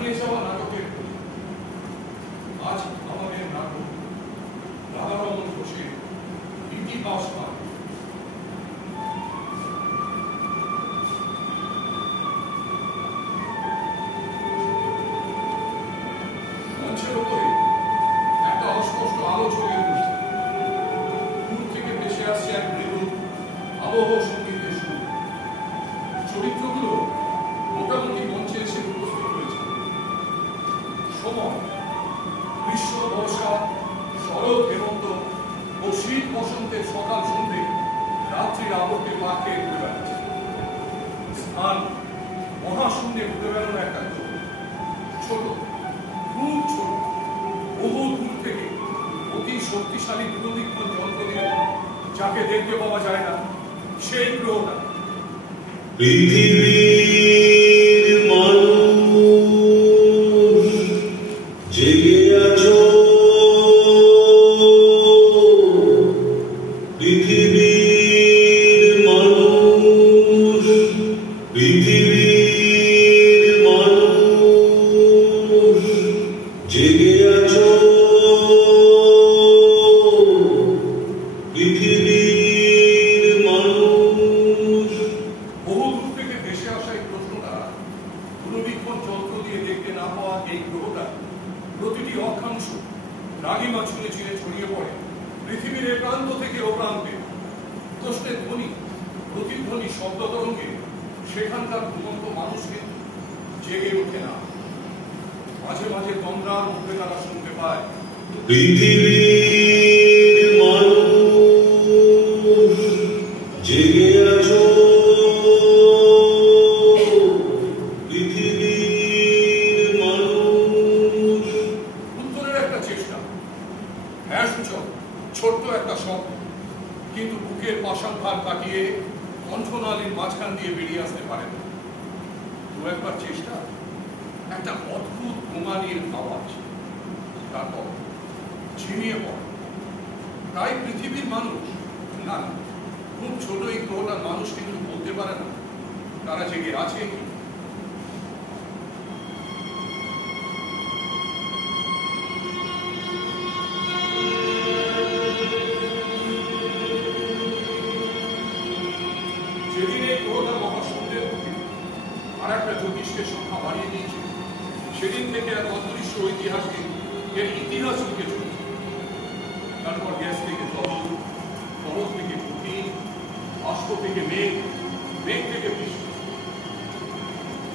হারিয়ে যাওয়া নাটকের আজ আমাদের নাটক রাধারমণ ঘোষের ইতিহাস পাঠ। মঞ্চের উপরে একটা অস্পষ্ট আলো ছড়িয়ে পড়ছে, দূর থেকে ভেসে আসছে এক মৃদু আবহ সঙ্গীতের সুর। চরিত্রগুলো মোটামুটি মঞ্চে এসে উপস্থিত হয়েছে। সময় গ্রীষ্ম, বর্ষা, শরৎ, হেমন্ত ও শীত বসন্তের সকাল সন্ধ্যে রাত্রির আবর্তে পা খেয়ে ঘুরে বেড়াচ্ছে। স্থান মহাশূন্যে ঘুরে বেড়ানো একটা গ্রহ, ছোট, খুব ছোট, বহু দূর থেকে অতি শক্তিশালী দূরবীক্ষণ যন্ত্র দিয়ে যাকে দেখতে পাওয়া যায় না, সেই গ্রহটা। পৃথিবীর মানুষ জেগে আছো, পৃথিবীর মানুষ, পৃথিবীর মানুষ জেগে আছো, পৃথিবীর মানুষ। বহু দূর থেকে ভেসে আসা এই প্রশ্নটা, দূরবীক্ষণ যন্ত্র দিয়ে দেখতে না পাওয়া এই গ্রহটা প্রতিটি অক্ষাংশ রাগিমা ছুঁড়ে ছুঁড়ে ছড়িয়ে পড়ে পৃথিবীর এ প্রান্ত থেকে ও প্রান্তে। প্রশ্নের ধ্বনি, প্রতিধ্বনি, শব্দ তরঙ্গে সেখানকার ঘুমন্ত মানুষ কিন্তু জেগে ওঠে না। মাঝে মাঝে তন্দ্রার মধ্যে তারা শুনতে পায়, পৃথিবীর মানুষ জেগে আছো, পৃথিবীর মানুষ। উত্তরের একটা চেষ্টা, হ্যাঁ সূচক, ছোট্ট একটা শব্দ, কিন্তু বুকের পাষাণ ভার কাটিয়ে কণ্ঠনালীর মাঝখান দিয়ে বেরিয়ে আসতে পারে না। দু একবার চেষ্টা, একটা অদ্ভুত ঘুমানির আওয়াজ, তারপর ঝিমিয়ে পড়ে। তাই পৃথিবীর মানুষ, না না, খুব ছোট এই গ্রহটার মানুষ কিন্তু বলতে পারে না তারা জেগে আছে কি। যেদিন এই গ্রহটা মহাশূন্যের মুখে আর একটা জ্যোতিষ্কের সংখ্যা বাড়িয়ে দিয়েছে, সেদিন থেকে এক অদৃশ্য ঐতিহাসিক এর ইতিহাস লিখে চলেছে। তারপর গ্যাস থেকে তরল, তরল থেকে কঠিন, বাষ্প থেকে মেঘ, মেঘ থেকে বৃষ্টি।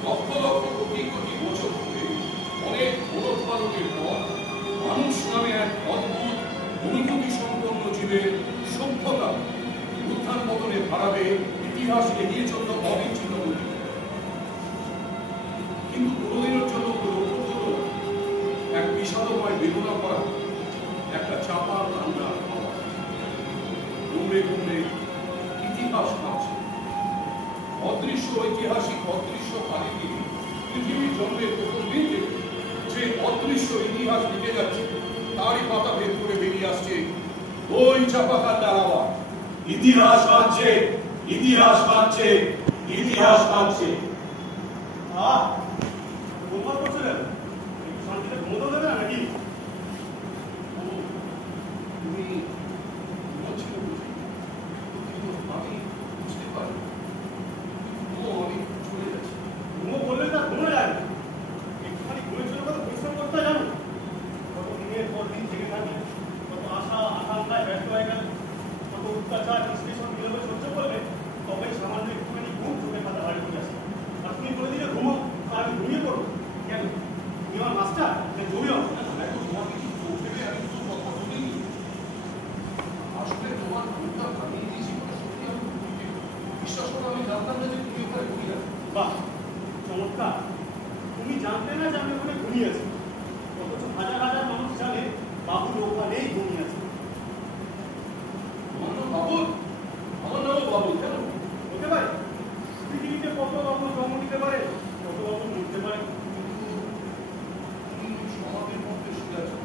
লক্ষ লক্ষ কোটি কোটি বছর ধরে অনেক পুনরুৎপাদনের পর মানুষ নামে এক অদ্ভুত অনুভূতি সম্পন্ন জীবের সভ্যতা উত্থান পতনে হারাবে ইতিহাস এগিয়ে চলল অবিচ্ছিন্ন গতি। কিন্তু কোনদিনের জন্য লক্ষ্য হল এক বিষাদময় বেদনা করা একটা চাপা কান্নার আওয়াজ। ঘুমড়ে ঘুমড়ে ইতিহাস কাঁপছে। অদৃশ্য ঐতিহাসিক অদৃশ্য কালিকে পৃথিবীর জন্মের প্রথম দিন থেকে যে অদৃশ্য ইতিহাস লিখে যাচ্ছে, তারই পাতা ভেদ করে বেরিয়ে আসছে ওই চাপা কান্নার আওয়াজ। ইতিহাস কাঁদছে, ইতিহাস কাঁদছে, ইতিহাস কাঁদছে। গোলমাল করছে কেন? শান্তিতে ঘুমোতে দেবে না নাকি? তুমি বলছিল বুঝি, কিন্তু আমি বুঝতে পারি আমি চলে যাচ্ছি। ঘুমো বললে তা ঘুমো যায় না। একটুখানি ঘুমের জন্য কত পরিশ্রম করতে হয় জানো? কত দিনের পর দিন জেগে থাকি, কত আশা আকাঙ্ক্ষায় ব্যস্ত হয়ে গেল, কত অত্যাচার বিশ্লেষণ নিরবে সহ্য করলে তবেই সামান্য একটুখানি ঘুম চোখে খাতা বাড়ি করে আসে। আর তুমি বলে দিলে ঘুমো, আর আমি ঘুমিয়ে পড়বো কেন? তুমি আমার মাস্টার জমিও তোমার কিছু করতে আমি কিছু কথা বলিনি। আসলে তোমার ঘুমটা ভাঙিয়ে দিয়েছি বলে সত্যি আমি বিশ্বাস করো, আমি জানতাম না যে তুমি ওখানে ঘুমিয়ে আছো। বাহ, চমৎকার। তুমি জানতে না যে আমি ওখানে ঘুমিয়ে আছি, অথচ হাজার হাজার মানুষ জানে বাবুর ওখানেই ঘুমিয়ে আছে। তোমার নাম বাবুল? আমার নামও বাবুল। কেন হতে পারে পৃথিবীতে কত বাবুল জন্ম নিতে পারে, কত বাবুল মরতে পারে। তুমি সমাজের মধ্যে শুয়ে আছো।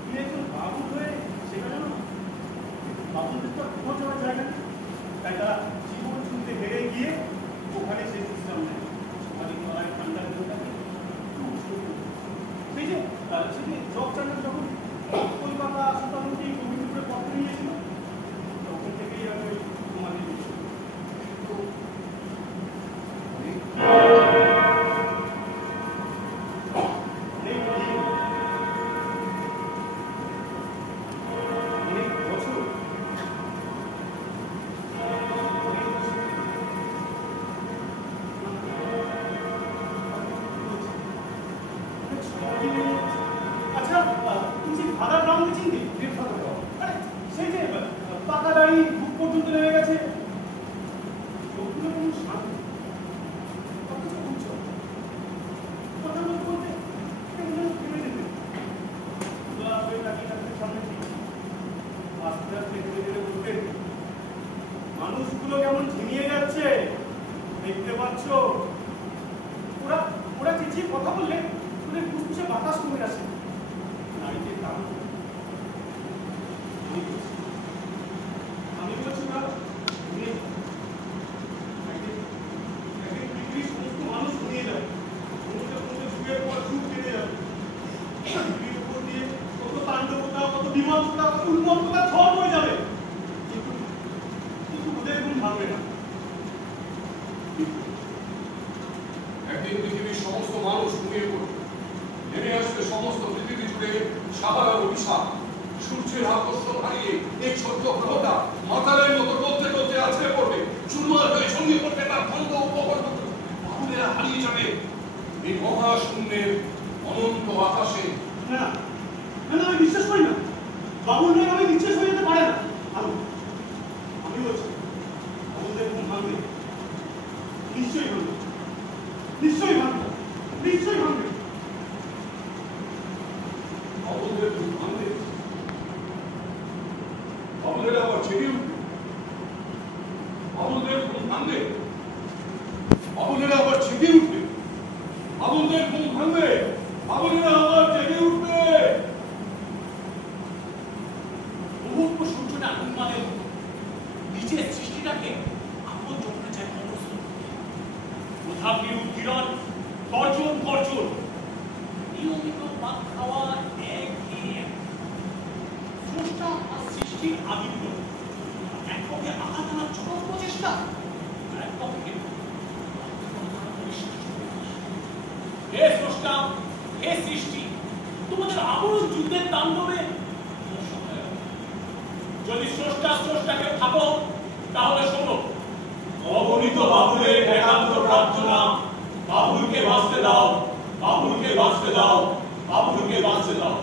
তুমি একজন বাবুল হয়ে সেটা জানো না? বাবুলদের তো ঘুমো যাওয়ার জায়গা নেই, তাই তারা জীবন শুনতে হেরে গিয়ে ওখানে সেই বিশ্রাম নেয়। সমাজে সেদিন জব চ্যানেল যখন কলকাতা সুতানুটি গোবিন্দপুরে পত্র নিয়েছিল তখন থেকেই আমি ওই তোমাদের আচ্ছা তুমি যে ফাদার ব্রাউনকে চিনতে সেই যে পাকা দাড়ি বুক পর্যন্ত নেমে গেছে ওগুলো কোনো শান্তি অথচ উজ্জ্বল কথা বলতে বলতে এগুলো থেমে যেতে সামনে আস্তে আস্তে ধীরে ধীরে বলতেন মানুষগুলো কেমন ঝিমিয়ে যাচ্ছে দেখতে পাচ্ছ ওরা ওরা চেঁচিয়ে কথা বললে ওদের ফুসফুসে বাতাস কমে আসে নারীতে কারণ আমি বলছি না একদিন পৃথিবীর সমস্ত মানুষ ঘুমিয়ে যাবে যুগের পর যুগ কেটে যাবে পৃথিবীর উপর দিয়ে কত তাণ্ডবতা কত বিমর্ষতা কত উন্মত্ততা ঝড় হয়ে যাবে কিন্তু ওদের ঘুম ভাঙবে না একদিন পৃথিবীর সমস্ত মানুষ ঘুমিয়ে পড়বে নেমে আসবে সমস্ত পৃথিবী জুড়ে সাহারার অভিশাপ সূর্যের আকর্ষণ হারিয়ে এই ছোট্ট গ্রহটা মাতালের মতো টলতে টলতে আছড়ে পড়বে চুরমার হয়ে ছড়িয়ে পড়বে তার খন্ড উপকণ্ড বাবুলেরা হারিয়ে যাবে এই মহাশূন্যের অনন্ত আকাশে। না না না আমি বিশ্বাস করি না বাবুল মেয়ে আমি নিঃশেষ হয়ে যেতে পারে না আমি বলছি আমাদের ঘুম ভাঙবে নিশ্চয়ই ভাঙবে নিশ্চয়ই ভাঙবে নিশ্চয়ই ভাঙবে বাবুলের ঘুম ভাঙবে বাবুলেরা আবার জেগে উঠবে বাবুলের ঘুম ভাঙবে বাবুলেরা আবার জেগে উঠবে বাবুলের ঘুম ভাঙবে বাবুলেরা আবার জেগে উঠবে। মুহূর্ত সূর্যটা উন্মাদের নিজের সৃষ্টিটাকে আপন যত্নে চায় অবস্থ কোথা বিরূপ কিরণ গর্জন গর্জন নিয়মিত পাক খাওয়া একঘেয়ে স্রষ্টা আর সৃষ্টির আদিত্য একপক্ষে আঘাত আনার চরম প্রচেষ্টা আর একপক্ষে হে স্রষ্টা হে সৃষ্টি তোমাদের আবরণ যুদ্ধের তাণ্ডবে যদি স্রষ্টা স্রষ্টাকে থাকো তাহলে শোনো অগণিত বাবুলের একান্ত প্রার্থনা বাবুলকে বাঁচতে দাও বাবুলকে বাঁচতে দাও বাবুলকে বাঁচতে দাও।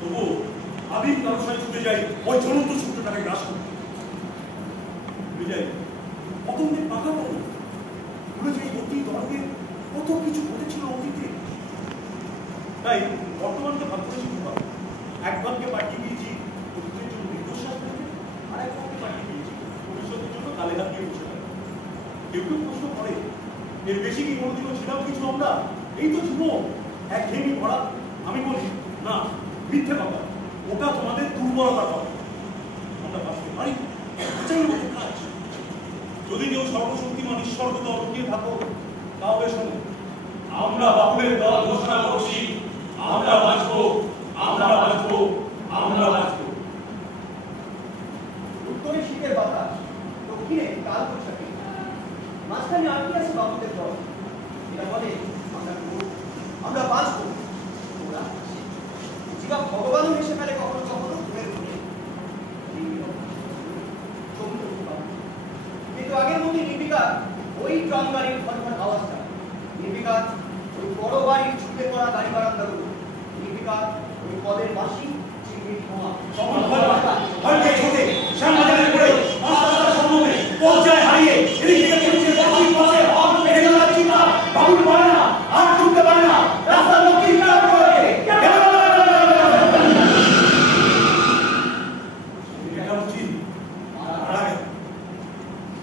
তবু আমি লালসায় ছুটে যাই ওই জ্বলন্ত সূর্যটাকে গ্রাস করতে ভুলে যাই পতঙ্গের পাকা পড়ে ভুলে যাই অতীত আগে কত কিছু ঘটেছিল অতীতে তাই বর্তমানকে ভাবতে শিখতে এক ভাবকে পাঠিয়ে দিয়েছি অতীতের জন্য দীর্ঘশ্বাস নেবে আর এক ভাবকে পাঠিয়ে দিয়েছি ভবিষ্যতের জন্য কালে হাত দিয়ে বসে থাকবে কেউ কেউ প্রশ্ন করে এর বেশি কি কোনোদিনও ছিলাম কিছু আমরা এই তো জীবন এক ঘেমি ভরা আমি বলি না মিথ্যে কথা ওটা তোমাদের দুর্বলতার কথা আমরা ভাবতে পারি কাজ যদি কেউ সর্বশক্তিমান ঈশ্বরকে দল লুকিয়ে থাকো তাহলে শোনো আমরা বাবুলের দল ঘোষণা করছি আমরা বাঁচবো আমরা বাঁচবো আমরা বাঁচবো। উত্তরে শীতের বাতাস দক্ষিণে কাল বৈশাখী মাঝখানে আটকে আছে বাবুদের দল এরা বলে আমরা বাঁচবো ওরা জীবা ভগবানও হেসে ফেলে কখনো কখনো ঘুমের ঘুরে কিন্তু আগের মধ্যে নির্বিকার ওই ট্রাম গাড়ির ঘনঘন আওয়াজটা নির্বিকার ওই বড় বাড়ির ছুটে পড়া গাড়ি বারান্দাগুলো নির্বিকার ওই পদের বাসি চিংড়ির ক্ষমা হারিয়ে বাবুল পারে না আর ছুটতে পারে না রাস্তার লোককে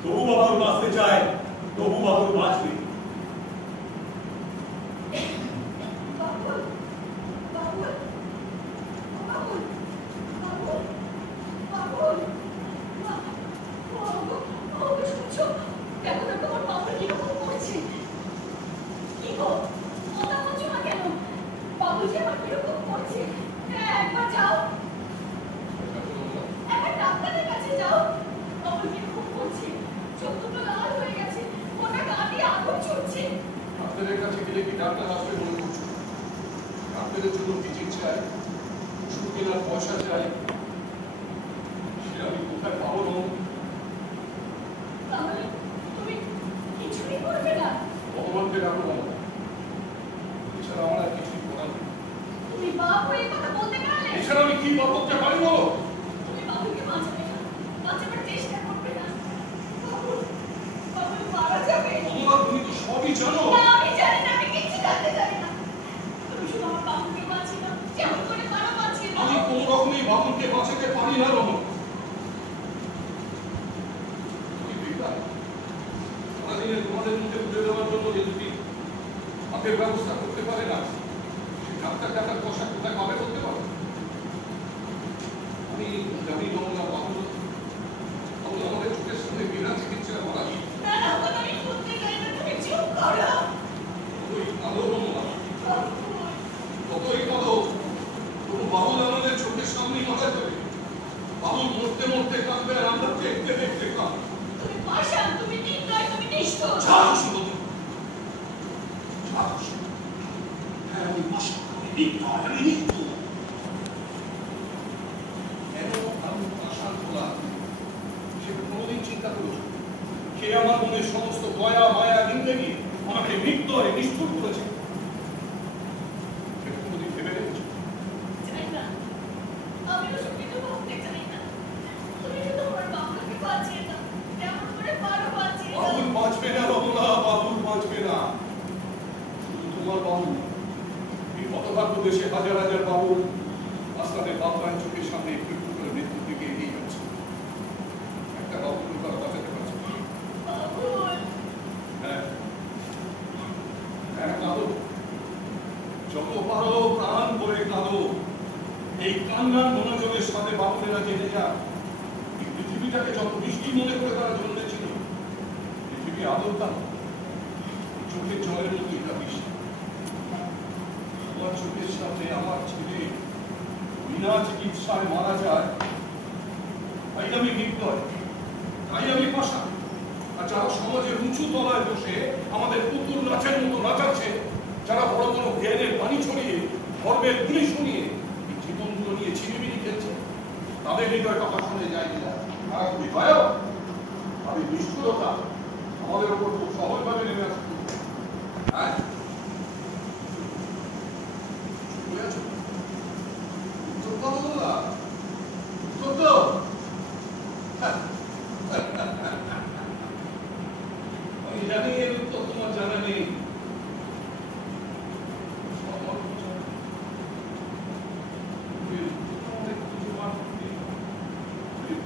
তবু বাবুল বাঁচতে চায় তবু বাবুল বাঁচবে বাবু যে আমার কিরকম করছে। একবার যাও, একবার ডাক্তারের কাছে যাও। বাবু কিরকম করছে, চোখ দুটো লাল হয়ে গেছে, ওটা গা দিয়ে আগুন ছুটছে। ডাক্তারের কাছে গেলে কি ডাক্তার আসবে মনে করছো? ডাক্তারের জন্য টিচিং চাই, ওষুধ কেনার পয়সা চাই, সেটা আমি কোথায় পাবো না? তাহলে তুমি কিছুই করবে না? ভগবানকে ডাকো বাবা, এছাড়া আমার আর কিছুই করার নেই। তুমি বাপ হয়ে কথা বলতে পারলে? এছাড়া আমি কি বা করতে পারি বলো? তুমি বাবুকে বাঁচাবে না, বাঁচাবার চেষ্টা করবে না। বাবু, বাবু মারা যাবে। ভগবান, তুমি তো সবই জানো। না, আমি জানি না, আমি কিচ্ছু জানতে চাই না। তুমি শুধু আমার বাবুকে বাঁচিয়ে দাও, যেমন করে পারো বাঁচিয়ে দাও। আমি কোনো রকমই বাবুকে বাঁচাতে পারি না রমন। তুমি বেকার। সারাদিনে তোমাদের মধ্যে উঠে দেওয়ার জন্য যে দুটি হাতের ব্যবস্থা করতে পারে না, সে ডাক্তার টাকার পয়সা কোথায় পাবে করতে পারো? আমি জানি রমনা বাবু আমাদের চোখের সামনে বিনা চিকিৎসা করা না, না, ওটা আমি শুনতে চাই না, তুমি চুপ করো। ওই কালো রমনা বাবু, কতই কালো, কোনো বাবুল আমাদের চোখের সামনেই মারা যাবে। বাবুল মরতে মরতে কাঁদবে আর আমরা দেখতে দেখতে কাঁদবো। তুমি পাষাণ, তুমি নির্দয়, তুমি নিষ্ঠুর। যা খুশি বলো, যা খুশি। হ্যাঁ, আমি পাষাণ, আমি নির্দয়, আমি নিষ্ঠুর। কেন আমি পাষাণ বলা, সেটা কোনোদিন চিন্তা করেছো? কে আমার মনের সমস্ত দয়া মায়া নিন্দে নিয়ে আমাকে নির্দয় নিষ্ঠুর করেছে? সেটা কোনোদিন ভেবে দেখেছো? চাই না, আমিও সুখীকে ভাবতে চাই না। তুমি শুধু আমার বাবুকে বাঁচিয়ে দাও, যেমন করে পারো বাঁচিয়ে দাও। বাবুল বাঁচবে না রমনা, বাবুল বাঁচবে না। শুধু তোমার বাবুল, এই হতভাগ্য দেশে হাজার হাজার বাবুল আস্তাদের বাপমায়ের চোখের সামনে একটু একটু করে মৃত্যুর দিকে এগিয়ে যাচ্ছে। একটা বাবুকে তারা বাঁচাতে পারছে না। বাবুল, হ্যাঁ, হ্যাঁ, কাঁদো, যত পারো প্রাণ ভরে কাঁদো। এই কান্নার মনোযোগের সাথে বাবুলেরা জেনে যাক, এই পৃথিবীটাকে যত বৃষ্টি মনে করে তারা জন্মেছিল, পৃথিবী আদর দান চোখের জলের মতো এটা বৃষ্টি। আমার চোখের সামনে আমার ছেলে বিনা চিকিৎসায় মারা যায়, তাই আমি নির্দয়, তাই আমি পাষাণ। আর যারা সমাজের উঁচু তলায় বসে আমাদের পুতুল নাচের মতো নাচাচ্ছে, যারা বড় বড় জ্ঞানের বাণী ছড়িয়ে গর্বের গুলি শুনিয়ে এই জীবনগুলো নিয়ে ছিনিমিনি খেলছে, তাদের হৃদয়টা ভাষণে যায় কিনা? তারা খুবই ভয়, আমি নিষ্ঠুরতা আমাদের ওপর খুব সহজভাবে নেমে আসছে। হ্যাঁ, উত্তর কথা বললা, উত্তর তো আমি জানি এর উত্তর তোমার জানা নেই।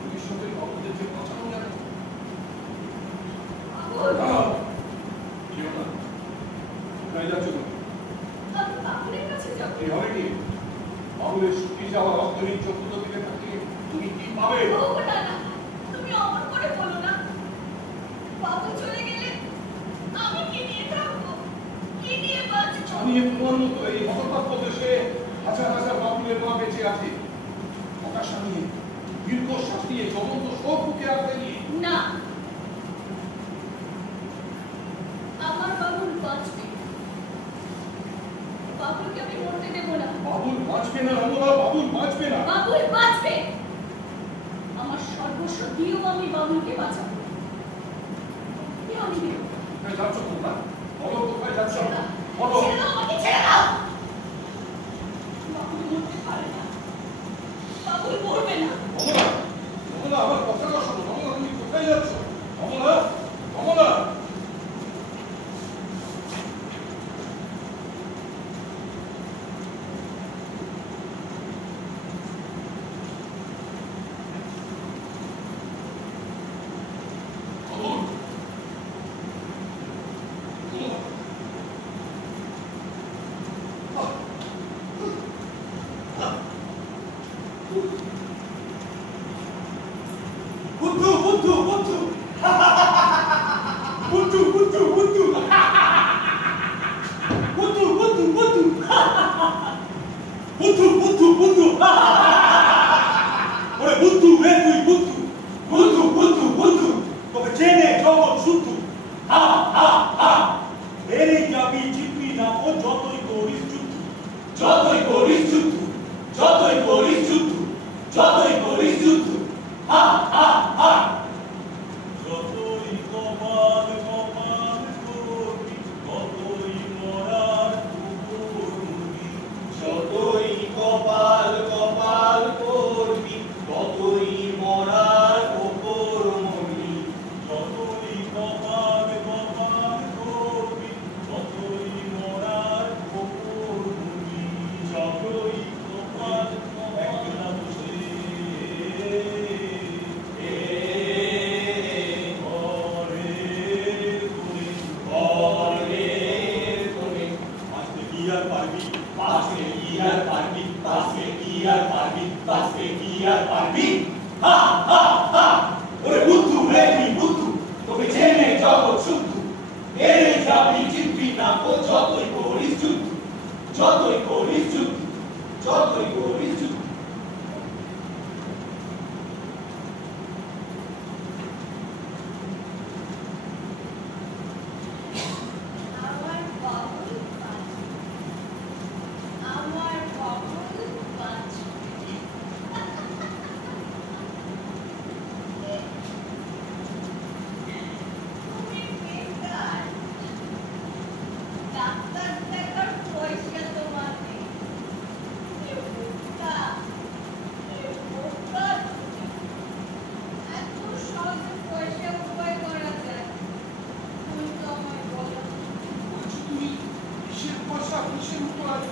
ভবিষ্যতের বাবুদের যে বাঁচানো যাবে না। কোথায় যাচ্ছ তুমি? আমি বাবুলের কাছে যাবো। এই হবে কি? বাবুলের শুকিয়ে যাওয়া রক্তহীন চক্ষুর দিকে তাকিয়ে তুমি কি পাবে? ও না, না, তুমি অমন করে বলো না। বাবু চলে গেলে আমি কি নিয়ে থাকবো, কি নিয়ে বাঁচবো? জানিয়ে তোমার মতো এই হতভাগ্য দেশে হাজার হাজার বাবুলের মা বেঁচে আছে, হতাশা নিয়ে, দীর্ঘশ্বাস নিয়ে, জ্বলন্ত শোক বুকে আসতে নিয়ে। না, আমার বাবুল বাঁচবে। বাবুলকে আমি মরতে দেবো না। বাবুল বাঁচবে না রমনা, বাবুল বাঁচবে না। বাবুল বাঁচবে। আমার সর্বস্ব দিয়েও আমি বাবুলকে বাঁচাবো। আমি দেবো। কোথায় যাচ্ছ তোমরা? বলো কোথায় যাচ্ছ? ছেড়ে দাও, বলো। ছেড়ে দাও, আমাকে ছেড়ে দাও। বাবুল মরতে পারে না, বাবুল মরবে না। রমনা, রমনা, আমার কথাটা শোনো। রমনা, তুমি কোথায় যাচ্ছ? রমনা, রমনা। বাবুল, রমনা, বুদ্ধু বুদ্ধু বুদ্ধু ওরে বুদ্ধু রে তুই বুদ্ধু বুদ্ধু বুদ্ধু বুদ্ধু তোকে চেনে জগৎ শুদ্ধু হা হা হা এরে যাবি জিতবি না ও যতই করিস যুদ্ধ যতই করিস যুদ্ধ যতই করিস যুদ্ধ যতই করিস যুদ্ধ হা হা হা যতই কপাল কপাল করবি ততই মরার কুকুরবি যতই কপাল কপাল করবি ততই মরার কুকুরবি যতই কপাল কপাল করবি ততই মরার কুকুরবি যতই কপাল একলা বসে যতই করিস যুদ্ধ যতই করিস যুদ্ধ আমার বাবুল পাঁচ আমার বাবুল পাঁচ তুমি বেকার ডাক্তার দেখার পয়সা তোমার নেই কি বোকা এত সহজে পয়সা উপায় করা যায় তুমি তো আমায় বলো তুমি কিসের পয়সা কিসের উপায়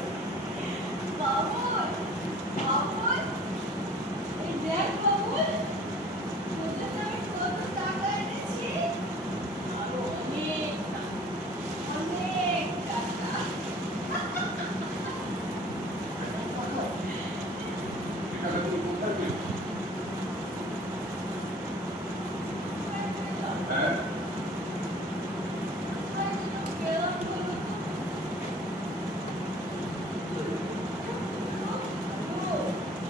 বাবুল বাবুল এই দেখ বাবুল তোদের আমি কত টাকা এনেছি আরো অনেক টাকা এখানে তুমি কোথায় পেলে? হ্যাঁ গেলাম বলো তো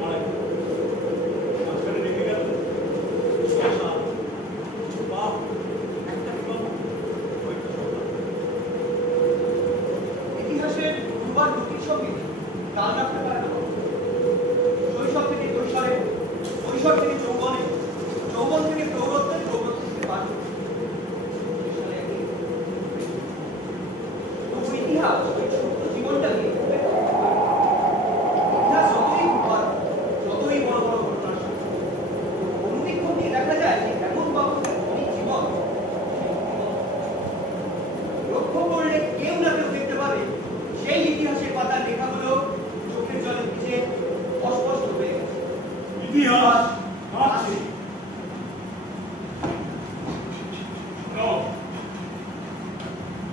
মারা গেল, মাঝখানে রেখে গেল কিছু আশা, কিছু পাপ, একটা বিবাহ, কয়েকটা সন্তান। ইতিহাসের দুবার গতির সঙ্গে তাল রাখতে পারে না। শৈশব থেকে কৈশোরে, কৈশোর থেকে যৌবনে, যৌবন থেকে প্রৌঢ়ত্বে, প্রৌঢ়ত্ব থেকে বার্ধক্যে। তবু ইতিহাস সত্য জীবনটাকে ইতিহাস যতই বড়, যতই বড় বড় ঘটনার সাথে অনুবীক্ষণ দিয়ে দেখা যায় যে এমন বাবুদের অনেক জীবন লক্ষ্য করলে কেউ না কেউ দেখতে পাবে সেই ইতিহাসের পাতার লেখাগুলো চোখের জলে ভিজে অস্পষ্ট হয়ে গেছে। ইতিহাস আছে।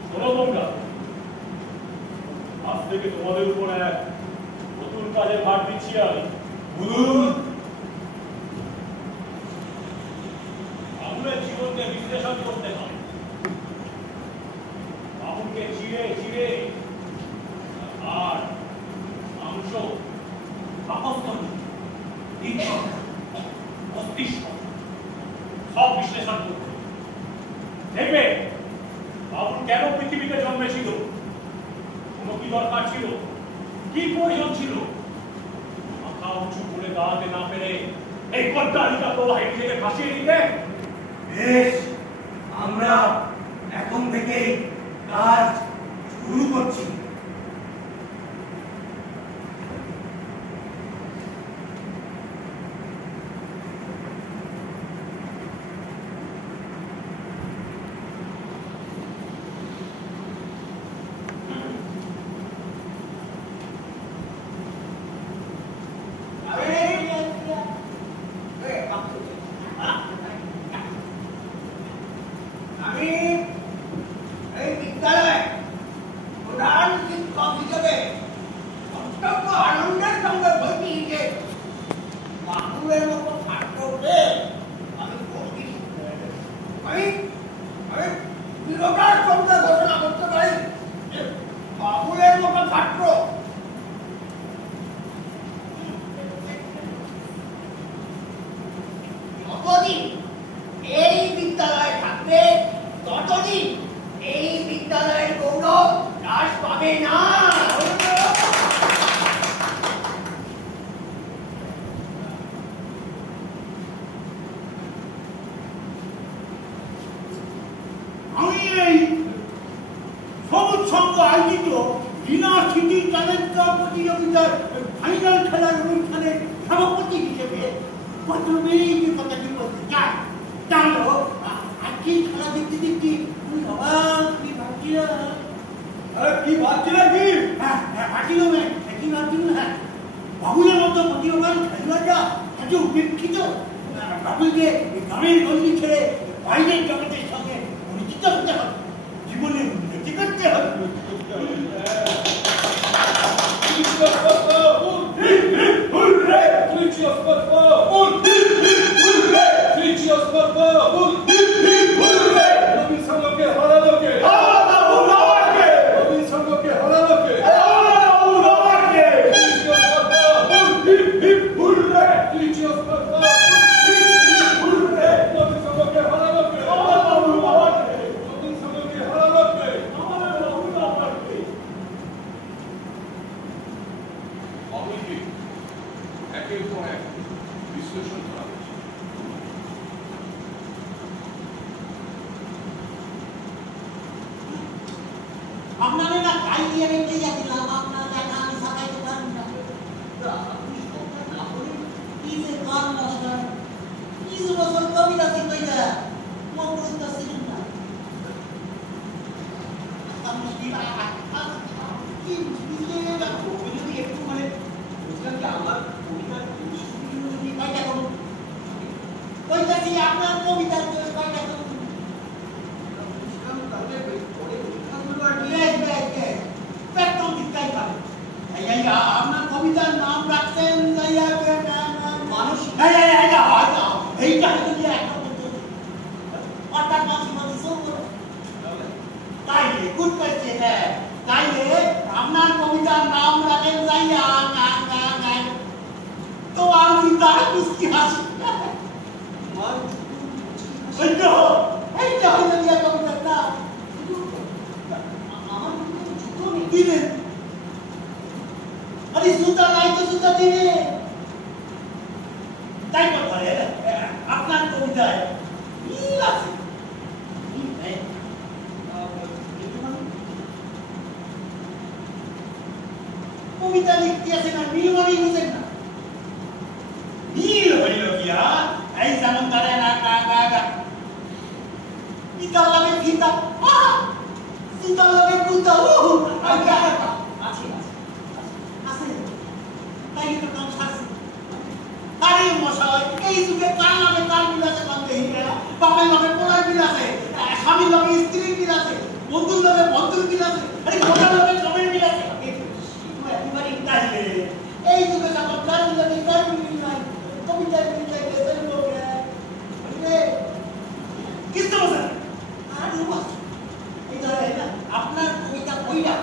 শোনো তোমরা, আজ থেকে তোমাদের উপর এক নতুন কাজের ভার দিচ্ছি আমি। বলুন। বাবুলের জীবনকে বিশ্লেষণ করতে হবে। বাবুলকে চিড়ে চিড়ে আর মাংস, পাকস্থলী, হৃদয়, মস্তিষ্ক সব বিশ্লেষণ করতে হবে। দেখবে বাবুল কেন পৃথিবীতে জন্মেছিল, কোনো কি দরকার ছিল, কি প্রয়োজন ছিল, মাথা উঁচু করে দাঁড়াতে না পেরে এই কদ্দারিকা প্রবাহে নিজেকে ভাসিয়ে দিতে। বেশ, আমরা এখন থেকেই কাজ শুরু করছি। আমি এই বিদ্যালয়ে প্রধান শিক্ষক হিসেবে অত্যন্ত আনন্দের সঙ্গে বলছি যে বাবুলের মতো ছাত্রকে আমি ভর্তি আমি আমি দৃঢ়তার সঙ্গে ঘোষণা করতে পারি যে বাবুলের মতো ছাত্র যতদিন এই বিদ্যালয়ে থাকবে ততদিন এই বিদ্যালয়ের গৌরব হ্রাস পাবে না। আমি এই সবুজ সংঘ আয়োজিত ইউনিভার্সিটি ট্যালেন্ট কাপ প্রতিযোগিতার ফাইনাল খেলার অনুষ্ঠানে সভাপতি হিসেবে প্রথমেই যে কথাটি বলতে চাই তা হলো আজকে খেলা দেখতে দেখতে আমি অবাক কি ভাবছিলাম। কি ভাবছিলাম কি? হ্যাঁ ভাবছিলাম কি ভাবছিলাম, হ্যাঁ বাবুলের মতো প্রতিভাবান খেলোয়াড়রা এত উপেক্ষিত। বাবুলকে গ্রামের গল্লি ছেড়ে বাইরের জগতের সঙ্গে পরিচিত হতে হবে, জীবনে উন্নতি করতে হবে। একের পর এক বিশ্লেষণ করা হয়েছে। আপনারা না কাই দিয়ে রেখে যাচ্ছিলাম, আপনারা দেখা আমি সাকাইতে পারেন না। আপনি কথা না বলে কি যে গান বসান, কি যে বছর কবিতা শিখাইতে মন করতে ছিলেন না। আপনি কি যদি একটু মানে বুঝলাম যে আমার কবিতার যদি কয়টা করুন, কইতাছি আপনার কবিতার কয়টা করুন। বুঝলাম তাহলে পরে পরীক্ষাগুলো আর কি পেট্রোল দিতে পারে। আপনার কবিতার নাম রাখছেন মানুষ এইটা হয়তো একটা অর্থাৎ তাইলে গুড কোয়েশ্চেন। হ্যাঁ তাইলে আপনার কবিতার নাম রাখেন যাইয়া তো সুন্দর কুস্তি হাসি এই তো হইল দিয়া কবিতাটা আমার জুতো নেই। দিবে আরে জুতা নাই তো জুতা দিবে তাই কথা আপনার কবিতায় মিল আছে মিল নেই কবিতা লিখতে আছে না মিল মানে বুঝেন না মিল হইল গিয়া এই যেমন তারে না গা পিতা লাগে পিতা সীতা লাগে কুতা আছে আছে আছে তাই তো কাম সারছে আরে মশাই এই যুগে কার নামে কার মিল আছে বলতে হিরা বাপের নামে পোলার মিল আছে স্বামীর নামে স্ত্রীর মিল আছে বন্ধুর নামে বন্ধুর মিল আছে আরে ঘোড়ার নামে জমির মিল আছে একেবারে তাই এই যুগে সব কার মিল আছে কার মিল নাই কবিতার মিল চাই গেছে লোক রে কিস্ত বসে আর বাস এই ধরে না আপনার কবিতা বইটা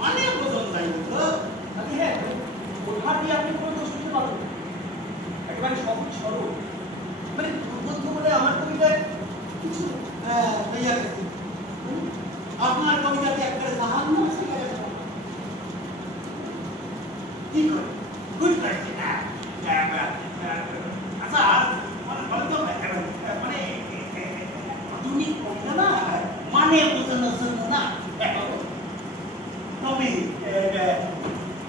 মানে বোঝন যাই তো আপনি হ্যাঁ ওঠার দিয়ে আপনি কোনো দোষ দিতে পারবেন না। একেবারে সহজ সরল মানে দুর্বোধ্য বলে আমার কবিতায় কিছু হইয়া গেছে আপনার কবিতাতে একবারে সাহায্য আছে কি করে গুড কোয়েশ্চেন আচ্ছা মানে বলতো মানে আধুনিক কবিতা না মানে বোঝানোর জন্য না তবে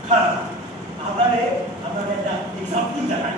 খারাপ আপনার একটা এক্সাম্পল জানাই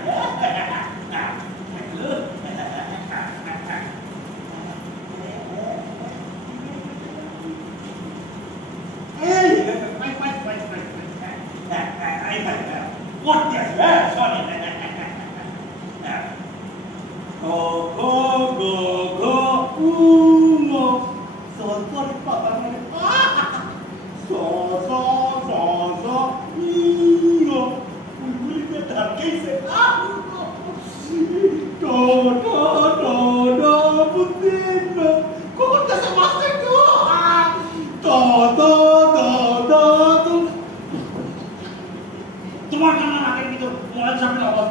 তোমার কান্না নাকের ভিতর মোবাইল সামনে আওয়াজ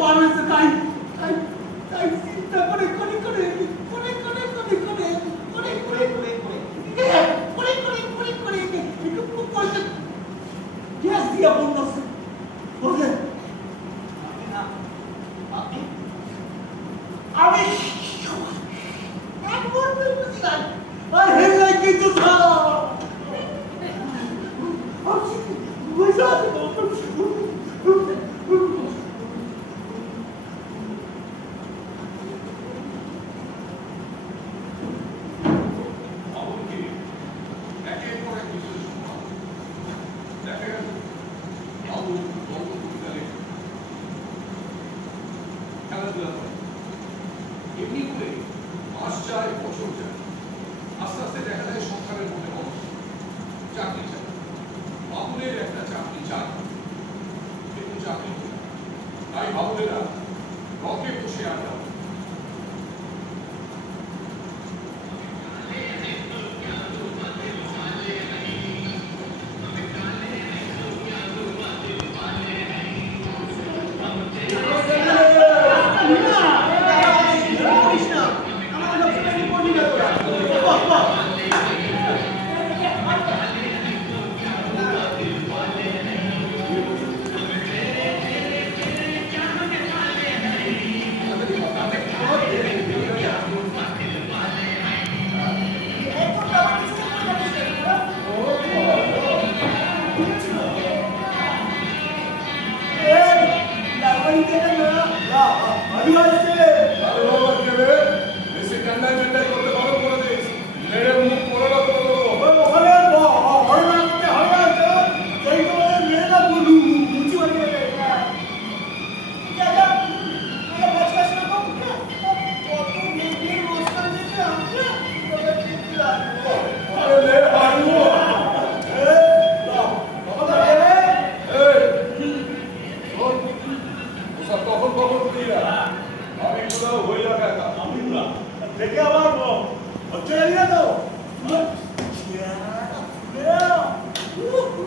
পার হয়েছে তাই চিন্তা করে গ্যাস দিয়া বলতেছে বুঝলেন আপনি আমি একবার বুঝলাম আর হেলাই কিন্তু এমনকি একের পর এক বিশ্লেষণ করা দেখা গেল বাবু গল্প কবিতা লেখা খেলাধুলা করে এমনি করে মাস যায় বছর যায় আস্তে আস্তে দেখা যায় সংসারের মধ্যে মানুষ চাকরি চায় বাবুলের একটা চাকরি চায় কিন্তু চাকরি তাই বাবুলেরা রকে বসে আড্ডা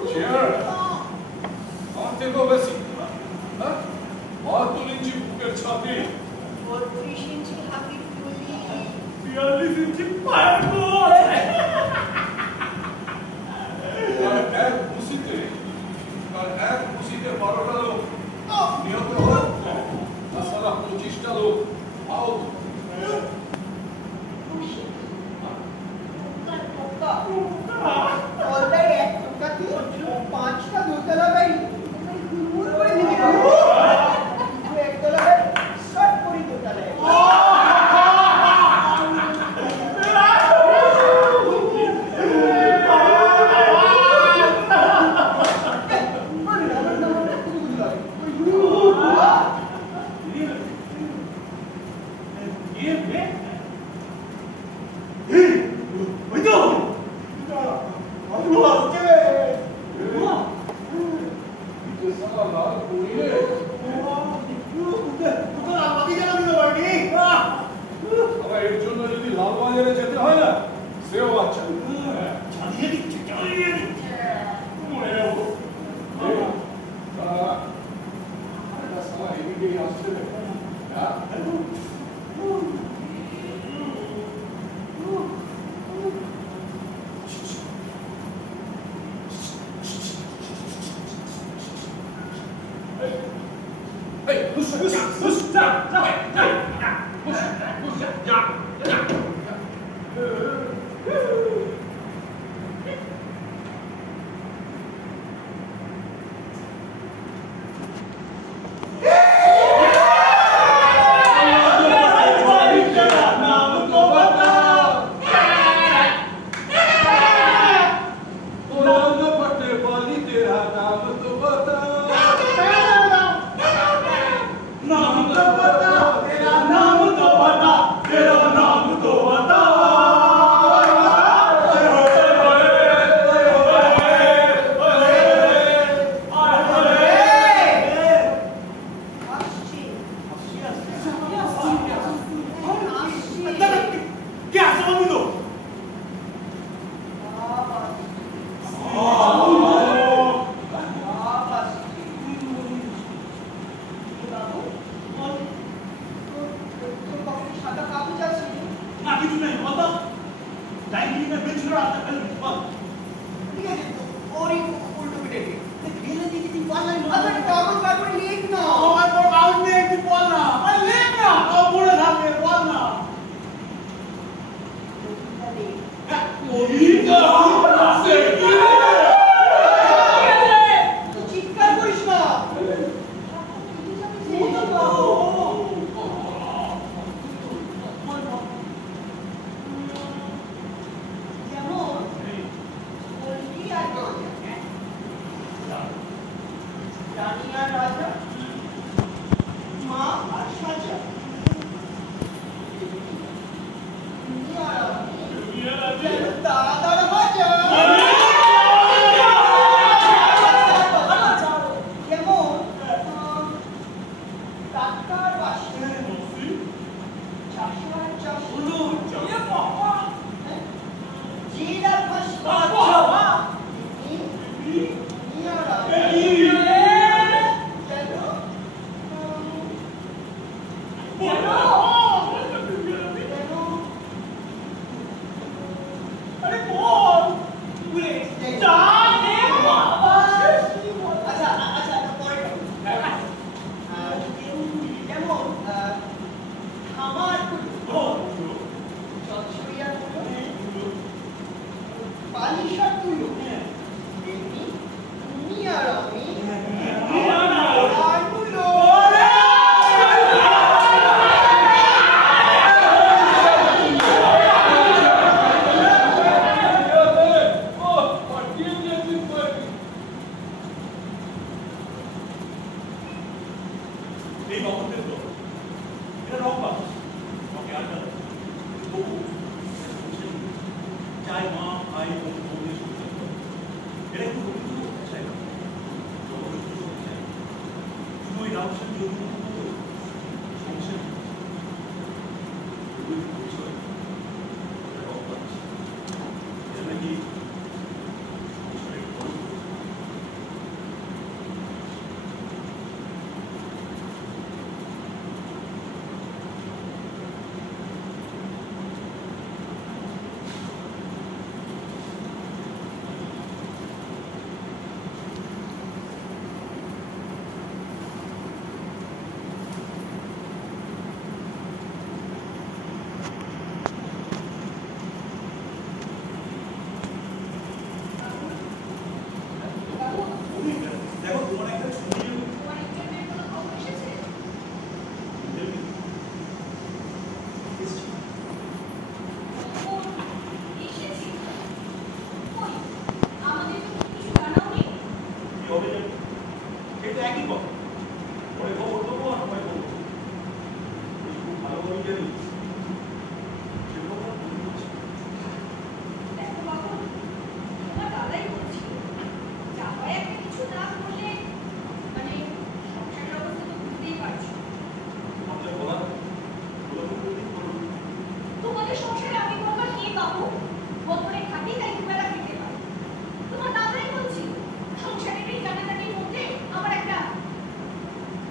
Cheers! Aren't they go, Bessie? Huh? এক খুশিতে 12টা লোক নিহত হল, তাছাড়া 25টা লোক আহত। পাঁচটা দোতলা বাড়ি করে দিবি একতলা বাড়ি সব করি দোতলায়। এর জন্য যদি লালবাজারে যেতে হয় না, সেও আচ্ছা চালিয়ে দিচ্ছে মরে যাবো। এদিকেই আসছে রে।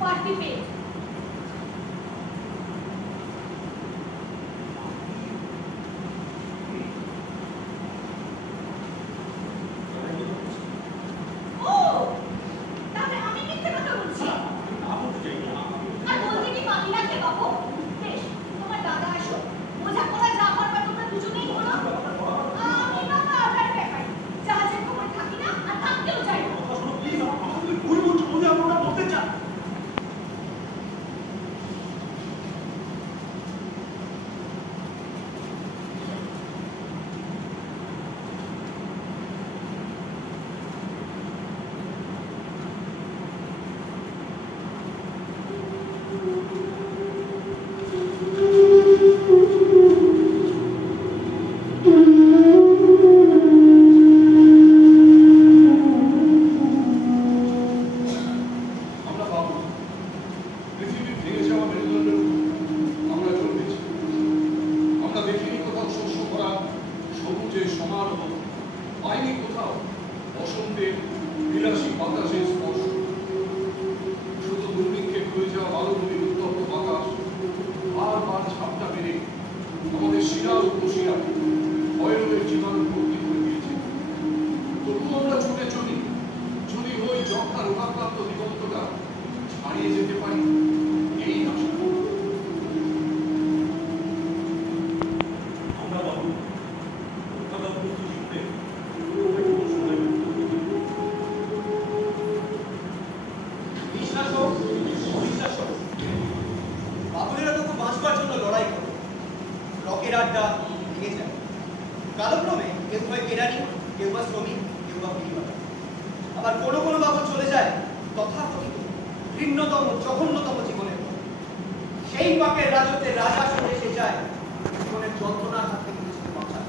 বাড়তি পেট। ও তাহলে আমি মিথ্যে কথা বলছি। আর বলতে কি বাকি লাগবে বাবু? বেশ, তোমার দাদা আসো, বোঝা করা যা করবে তোমরা দুজনেই বলো। আমি বাবা আপনার ব্যাপারে জাহাজের খবর থাকি না, আর থাকতেও চাই না। আমরা বাবু পৃথিবীর ভেঙে যাওয়া মেরুদণ্ডের আমরা জন্মেছি। আমরা দেখিনি কোথাও শস্য ভরা সবুজে সমারোহ, পাইনি কোথাও বসন্তের বিলাসী বাতাসের স্পর্শ। শুধু দুর্ভিক্ষে হয়ে যাওয়া বালুভূমির উত্তপ্ত বাতাস বারবার ঝাপটা মেরে আমাদের শিরা উপশিরা ভৈরবের জীবাণু ভর্তি করে দিয়েছে। তবুও আমরা ছুটে চলি, যদি ওই যক্ষার রোগাক্রান্ত দিগন্তটা ছাড়িয়ে যেতে পারি এই আশা। আমরা বাবু কলকাতা প্রস্তুত জিততে বিশ্বাস হোক, অবিশ্বাস হোক, বাবুরেরা তো খুব বাঁচবার জন্য লড়াই করে। রকের আড্ডা ভেঙে যায়। কালক্রমে কেউ হয় কেরানি, কেউ বা শ্রমিক, কেউ বা পরিবার। আবার কোনো কোনো বাবু চলে যায় তথাকথিত ঘৃণ্যতম জঘন্যতম জীবনের পথে। সেই পাকের রাজত্বের রাজা সরে এসে যায় জীবনের যন্ত্রণার হাত থেকে কিছুতে বাঁচা।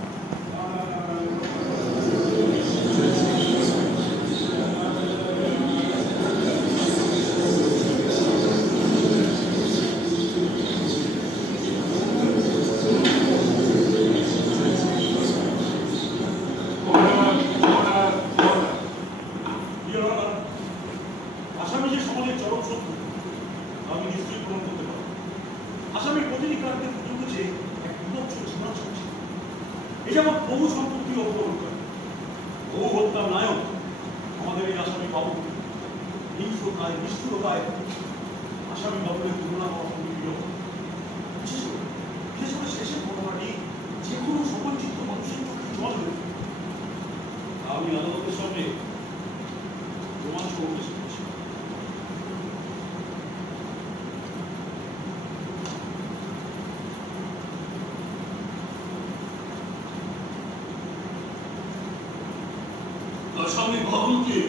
আসামি যে সমাজের চরম শত্রু আমি নিশ্চয়ই প্রমাণ করতে পারব। আসামের প্রতিটি প্রান্তে বুঝে এক বিভৎস জীবন চলছে। এ যেমন বহু সম্পত্তি অপহরণ করে, বহু হত্যার নায়ক আমাদের এই আসামি বাবু। হিংস্রতায় নিষ্ঠুরতায় আসামি বাবুদের তুলনা করা খুবই বিরল। বিশেষ করে শেষের ঘটনাটি যে কোনো সমালোচিত মানুষের চোখে জল হয়ে ওঠে। আমি আদালতের সামনে রোমাঞ্চ করতে শিখেছি। আসামি বাবুকে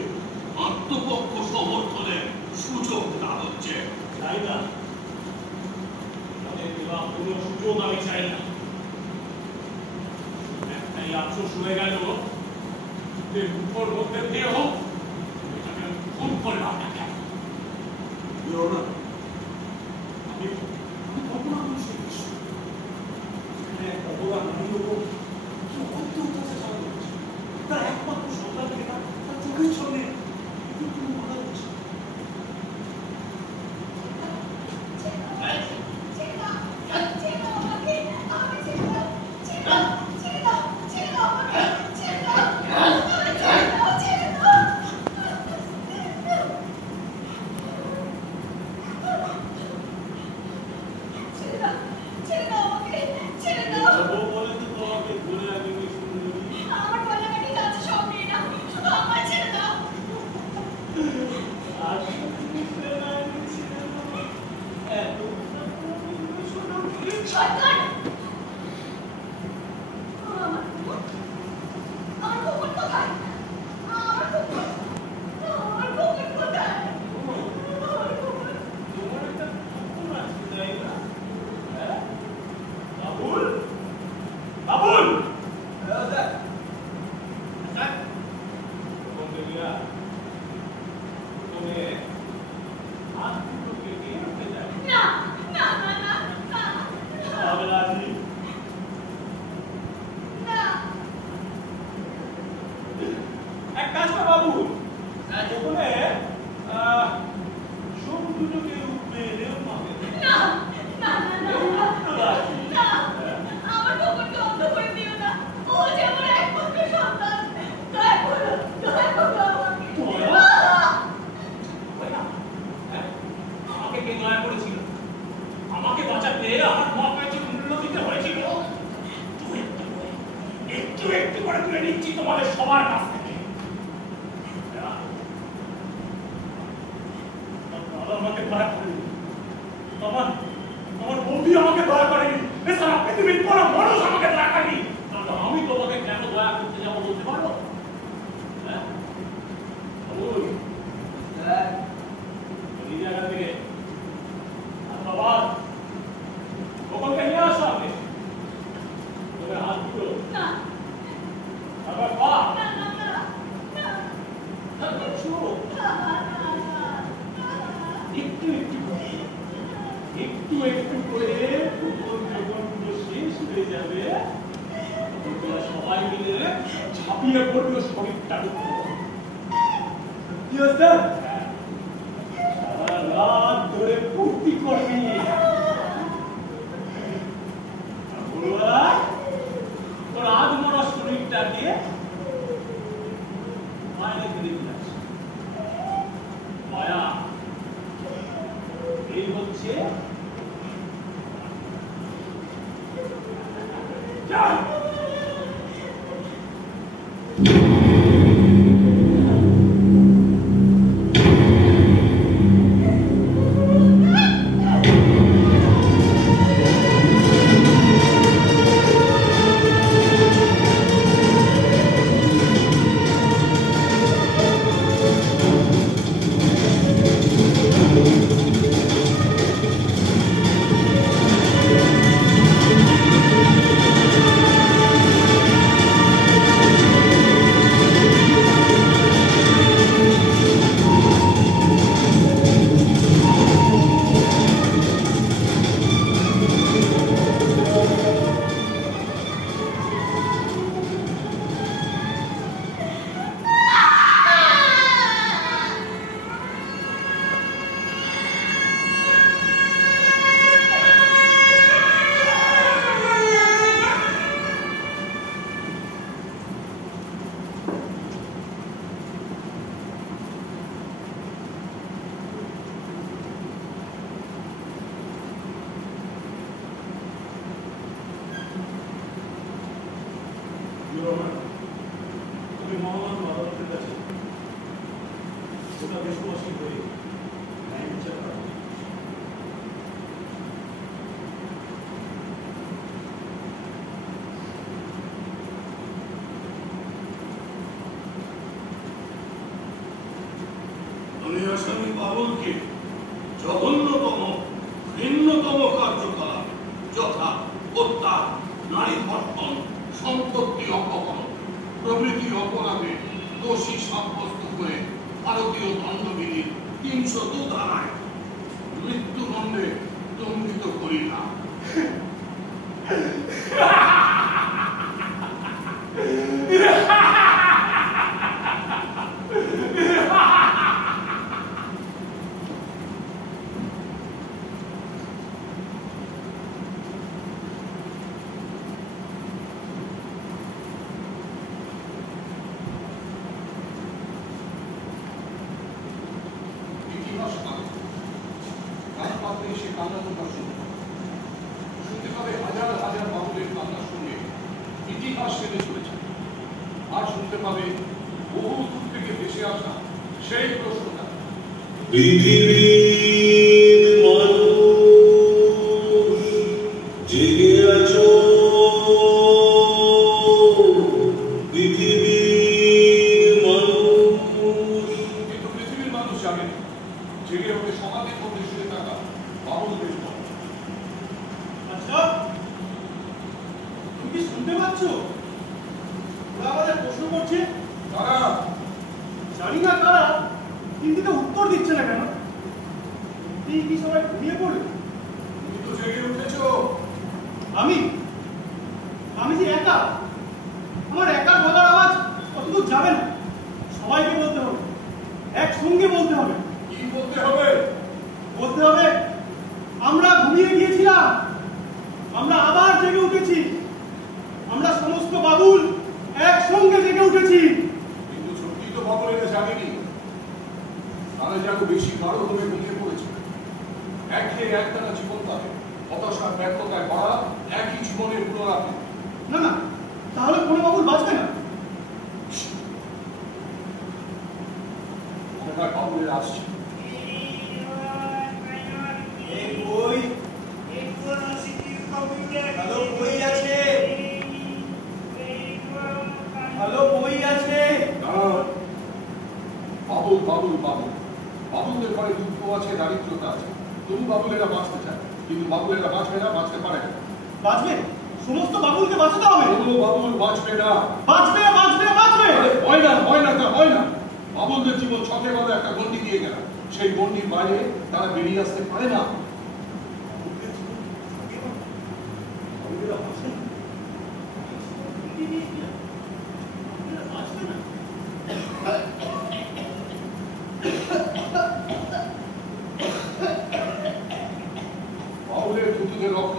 আত্মপক্ষ সমর্থনের সুযোগ দেওয়া হচ্ছে। চাই না, তাদের দেওয়া কোনো সুযোগ আমি চাই না। একটাই আফসোস হয়ে গেল যে উপর মধ্যে দেহ এটাকে খুন করে আপনাকে। আমি কল্পনা করছি এখানে একটা অবদান নারী লোক কি অত্যত্যাচার চালানো হচ্ছে। তার একমাত্র সন্তানকে তার চোখের সামনে মারা হচ্ছে। দুটোকে রূপে এনেও মাকে না না না না না আমার খবরকে অন্ধ করে দিও না। ও যে আমার একমাত্র সন্তান। দয়া করো আমাকে। আমাকে কে দয়া করেছিল? আমাকে বাঁচাতে আমার মাকে যে মূল্য দিতে হয়েছিল একটু একটু করে তুলে নিচ্ছি তোমাদের সবার কাছ থেকে। আমাকে দয়া করেনি, আমার বন্ধু আমাকে দয়া করেনি, এছাড়া পৃথিবীর কোনো মানুষ আমাকে দয়া করেনি। তাহলে আমি তোমাকে কেন দয়া করতে যাবো বলতে পারো? এই জায়গা থেকে বাবা সকলকে নিয়ে আসো আপনি। তবে হাত দুটো না আবার পা না না না একটু একটু করে ভূগোল জগৎগুলো শেষ হয়ে যাবে, তোমরা সবাই মিলে ঝাঁপিয়ে পড়বে শরীরটার উপর। কি হচ্ছে? সারা রাত ধরে ফুর্তি করবি। তোর আজ মরা শরীরটাকে মায়ের ফিরে দিয়ে আসে। মায়া এই হচ্ছে তুমি মহান আদালতের কাছে গোটা দেশবাসী হয়ে ন্যায় বিচার করা। আমি আসামি বাবুলকে জঘন্যতম ভিন্নতম কার্যকলাপ যথা হত্যা, নারী ধর্ষণ, সম্পত্তি অপহরণ প্রভৃতি অপরাধে দোষী সাব্যস্ত করে ভারতীয় দণ্ডবিধির ৩০২ ধারায় মৃত্যুদণ্ডে দণ্ডিত করি না। ইতিহাস রাজপাত্রে সে কান্না তোমরা শুনতে পাবে হাজার হাজার বাবুলের কান্নার সঙ্গে ইতিহাস কেঁদে চলেছে। আর শুনতে পাবে বহু দূর থেকে ভেসে আসা সেই প্রশ্নটা, পৃথিবীর মানুষ জেগে আছো, পৃথিবীর মানুষ। কিন্তু পৃথিবীর মানুষ জানে না জেগে ওঠে সমাধির মধ্যে শুয়ে থাকা বাবুলদের পর। আচ্ছা তুমি কি শুনতে পাচ্ছ? ওরা আমাদের প্রশ্ন করছে। তারা জানি না কারা, কিন্তু তো উত্তর দিচ্ছে না কেন? এই কি সবাই ঘুমিয়ে পড়বে? তুমি তো জেগে উঠেছো। আমি যে একা, আমার একা বলার আওয়াজ কতদূর যাবে না। সবাইকে বলতে হবে, একসঙ্গে বলতে হবে। কি বলতে হবে? বলতে হবে আমরা ঘুমিয়ে গিয়েছিলাম, আমরা আবার জেগে উঠেছি, আমরা সমস্ত বাবুল একসঙ্গে জেগে উঠেছি। কিন্তু সত্যি তো বাবুল এটা জানেনি, তারা যেন বেশি গাঢ় ভাবে ঘুমিয়ে পড়েছে। একঘেয়ে একটানা জীবন তাদের হতাশার ব্যর্থতায় ভরা একই জীবনের পুনরাবৃত্তি। না না, তাহলে কোনো বাবুল বাঁচবে না। বাবুলের আসছে ভালো বই আছে, ভালো বই আছে। বাবুল বাবুল বাবুল বাবুলদের ঘরে দুঃখ আছে, দারিদ্রতা আছে, তবু বাবুলেরা বাঁচতে চায়, কিন্তু বাবুলেরা বাঁচবে না, বাঁচতে পারে না। বাঁচবে, সমস্ত বাবুলকে বাঁচাতে হবে। কোনো বাবুল বাঁচবে না। বাঁচবে বাঁচবে বাঁচবে। হয় না হয় না তা হয় না। বাবুলদের জীবন ছকে বাঁধা একটা গণ্ডি দিয়ে গেল, সেই গণ্ডির বাইরে তারা বেরিয়ে আসতে পারে না। বাবুলের থুতুতে রক্ত,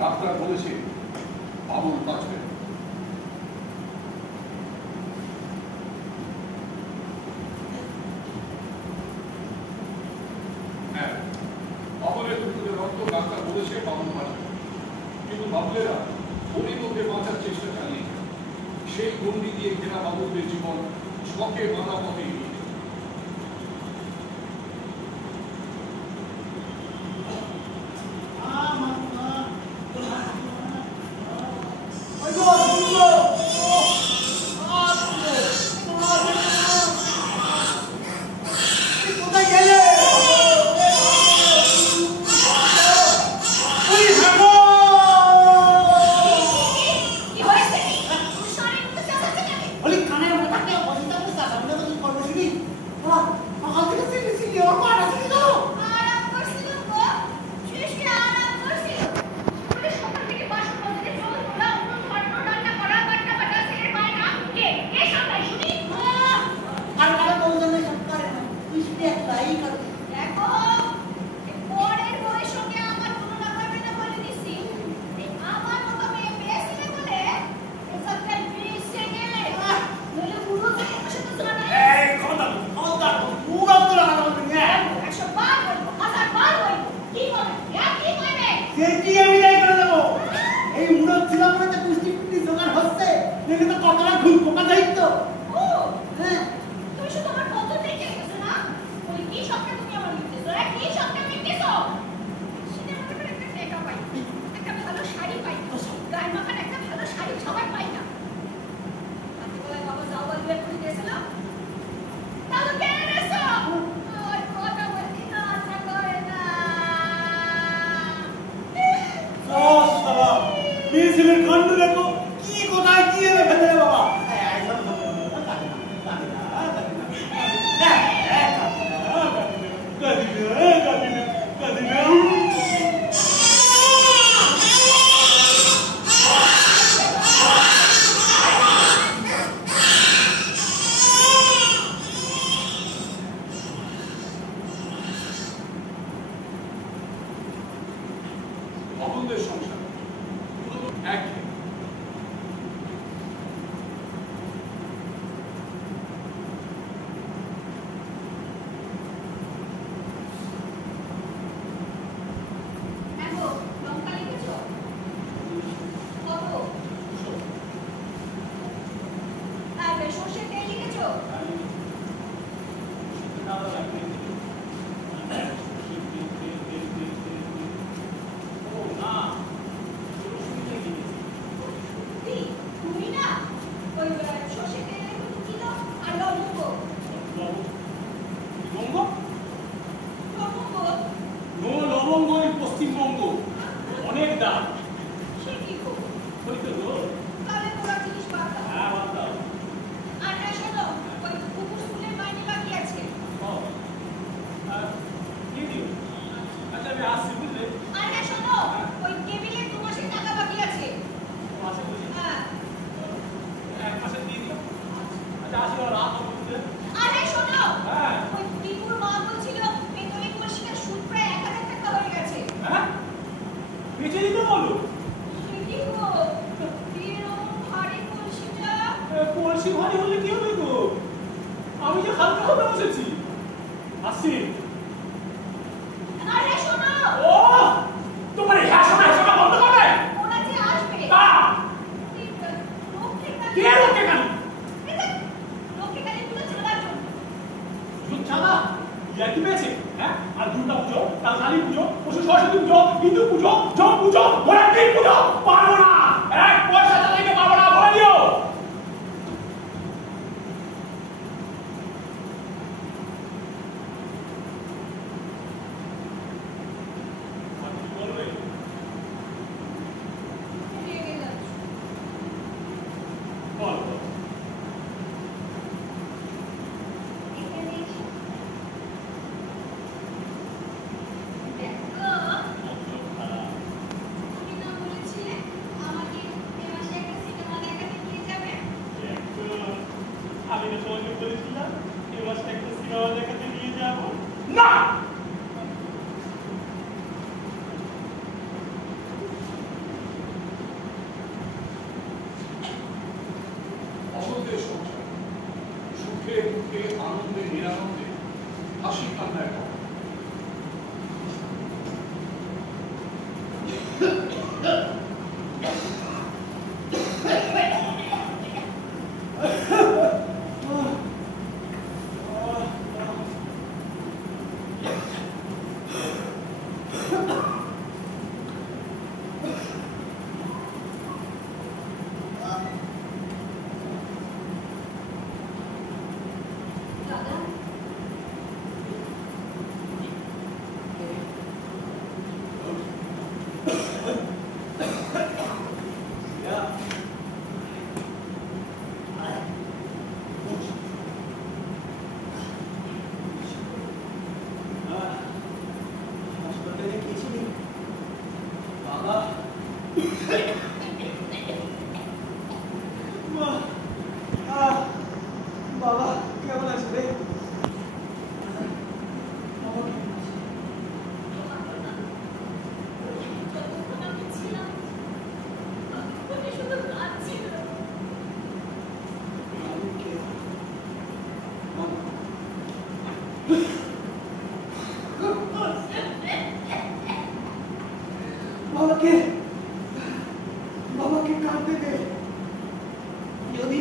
ডাক্তার বলেছে বাবুল বাঁচবে। হ্যাঁ, বাবুলের থুতুতে রক্ত, ডাক্তার বলেছে বাবুল বাঁচবে, কিন্তু বাবুলেরা পরিমধ্যে বাঁচার চেষ্টা চালিয়েছে। সেই গণ্ডি দিয়ে ঘেরা বাবুলদের জীবন শখে বাঁধা পথে এগিয়ে গেছে। কোথায় গেলে? কি হয়েছে? তুমি সারে উঠে চেঁচাচ্ছ কেন? বলি কানের মাথাকে অজিতা বুঝতে সামনে তো কর্মসূচি সকাল থেকে সিলি ওর পাটা সিলি তো আরাম করছিল গো, শেষে আরাম করছিল। বলে সকাল থেকে বাসন মাজতে জল তোলা, উনুন ধরানো, রান্না করা, বাট্টা বাটা, ছেলের মায়ের নাম কে সামলায় শুনি? আর কারা বলছেন সব করে না বৃষ্টি একলাই করে। দেখো, এই পরের বউয়ের সঙ্গে আমার তুলনা করবে না বলে দিছি। এই আমার মতো মেয়ে পেয়েছিলে বলে এসবটা মিশে গেলে নইলে বুড়ো থেকে বসে তো শোনা নাই। এই কথা পুরো তো লাগা বলবি না 100 বার বলবো, 1000 বার বলবো। কি বলে? কি বলবে? সেটি আমি যাই করে দেবো। এই মুরত ছিল মনে বৃষ্টি পিটি জোগাড় হচ্ছে দেখে তো কতটা ঘুম পোকা দায়িত্ব। ও, হ্যাঁ তুমি শুধু আমার পছন্দ দেখে রেখেছো না? বলি কি স্বপ্নে তুমি আমার লিখতেছো? কি স্বপ্নে লিখতেছো? সেটা মনে করে একটা টেকা পাই, একটা ভালো শাড়ি পাই, গায়ে মাখার একটা ভালো শাড়ি সবাই পাই না। রাত্রিবেলায় বাবা যাও বলে বের করে দিয়েছিলাম, তাহলে কেন এনেছো? ওই কথা বলছি না, আশা করে না। ও সালা মিছিলের খন্ড দেখো কি কোথায় কি এনে ফেলে রে বাবা। বাবুলদের সংসার পুরো একঘেয়ে। দেখো, লঙ্কা লিখেছো? কত? তারপরে সর্ষের তেল লিখেছো? সত্যি? তুমি না? ওই সর্ষের তেল লিখো 2 কিলো আর লবঙ্গ। লবঙ্গ? লবঙ্গ? নো লবঙ্গ এই পশ্চিমবঙ্গ, অনেক দাম। সে কি গো? ওই তো গো। তাহলে তোরা জিনিস বাদ দাও। হ্যাঁ বাদ দাও। আর হ্যাঁ শোনো, ওই কুকুর স্কুলের মাইনে বাকি আছে। ও, আর কি দিও? আচ্ছা আমি আসছি বুঝলে। আর হ্যাঁ শোনো, ওই টেবিলে 2 মাসের টাকা বাকি আছে। আসে বুঝি হ্যাঁ। এক মাসে দিয়ে দিও। আচ্ছা আসি রাত হবে বুঝলে। আর হ্যাঁ শোনো, হ্যাঁ ওই টিপুর মা বলছিল পেট্রোলিং মেশিনে বলো। কি গো এরকম ভারী কলসিটা? কলসি ভারী হলে কি হবে গো? আমি যে হালকা হতে বসেছি। আসি। আরে শোনো, ও তোমার হ্যাঁ শোনা বন্ধ করবে। ওরা যে আসবে তা লোককে কে লোকে কেন? লোককে কাজে তুলে ছাড়ার জন্য। ছাড়া ইয়া কি পেয়েছে? হ্যাঁ, আর দুর্গা পুজো, কাল কালী পুজো, পশু সরস্বতী পুজো, হিন্দু পুজো, জম পুজো, ওরা কি পুজো পারবো না। এক পয়সা চালাইতে পারবো না, বলে দিও। বলবে রেগে যাচ্ছ। বল এখানে এসে দেখো, তুমি না বলেছিলে আমাকে এ মাসে একটা সিনেমা দেখাতে নিয়ে যাবে? আমি তো তোমাকে বলেছিলাম এই মাসে একটা সিনেমা দেখাতে নিয়ে যাবো। না অসত্যের সংসার, সুখে দুঃখে আনন্দে নিরানন্দে হাসি কান্নায় ভরা। দাদা, হাসপাতালে গেছিলি বাবা? বাবা কেমন আছে রে? বাবা কেমন আছে? যতক্ষণ আমি ছিলাম ততক্ষণই শুধু কাঁদছিল। আমি কে? বাবা বাবাকে বাবাকে কাঁদতে দে। যদি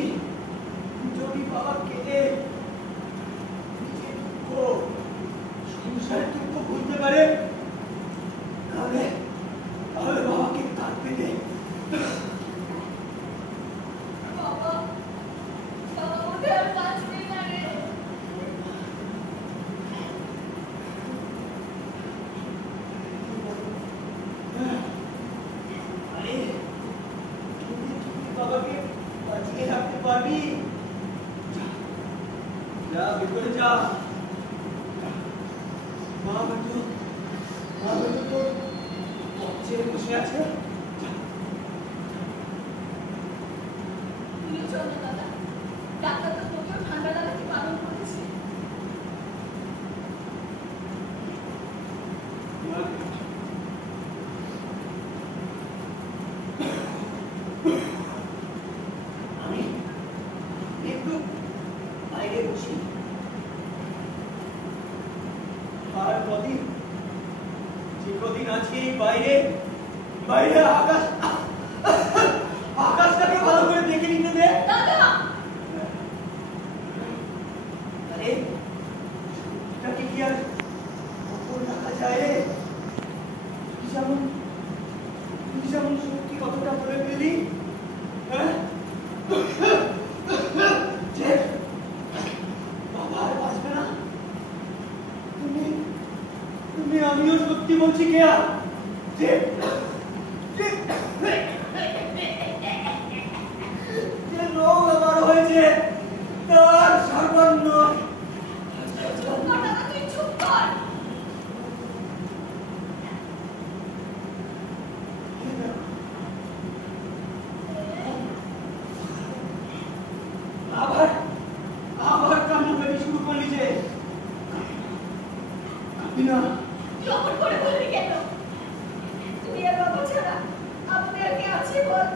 যদি বাবা কেঁদে নিজের দুঃখ সংসারের দুঃখ বুঝতে পারে তাহলে তাহলে বাবাকে কাঁদতে দে। বাবা বাবা বোধ হয় আর বাঁচবে না রে। আরে তুই বাবাকে বাঁচিয়ে রাখতে পারবি? যা ভেতরে যা। মা বেটু তো ছেড়ে বসে আছে। তুমি চলো দাদা, ডাক্তার তো তোকেও ঠান্ডা লাগাতে বারণ করেছে। আমি একটু বাইরে বসি। আর কদিন যে কদিন আছি এই বাইরে বাইরে আকাশটাকে ভালো করে দেখে নিতে দে। দাদা, আরে এটাকে কি আর ওপর রাখা যায়? তুই যেমন সত্যি কথাটা বলে ফেলি, হ্যাঁ? যে বাবা আর বাঁচবে না। তুমি আমিও সত্যি বলছি কেয়া যে রোগ আমার হয়েছে তার সামান্য। চুপ কর দাদা, তুই চুপ কর। আবার কান্নাকাটি শুরু করলি যে? তুই অমন করে বললি কেন? তুই আর বাবা ছাড়া আমাদের কে আছে বল?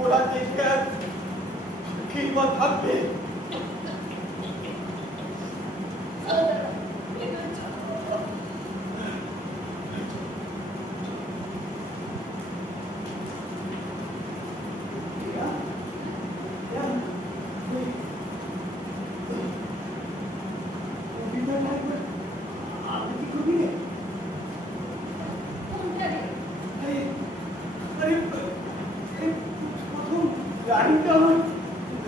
ওরা দেখে আর কি বা থাকবে?